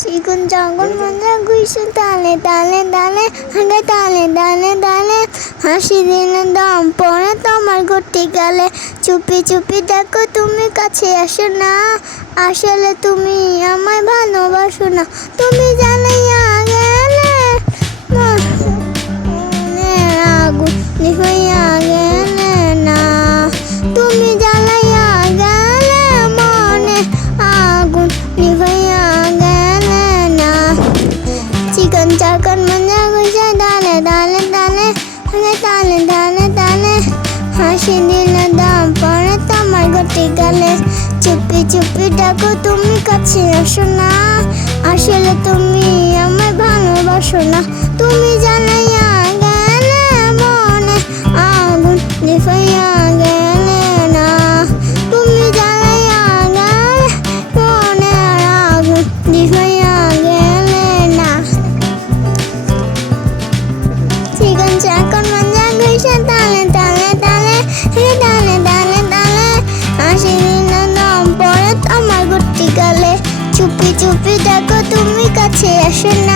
চিকুন চাকুন মজা গুইশান তালে তালে তালে হেগে তালে তালে তালে। হাসি দিলে দম পড়ে তোমার গটি গালে। চুপি চুপি দেখো তুমি কাছে আসো না। আসলে তুমি আমায় ভালোবাসো না। তুমি চাকন মজা গুজা ডালে ডালে ডালে তালে ডালে ডালে হাসি দিলে দাম পরে তোমার গটি গালে চুপি চুপি ডাকো তুমি কাছে আসো না আসলে তুমি আমায় ভালোবাসো না তুমি চুপি তুমি কাছে আসে না।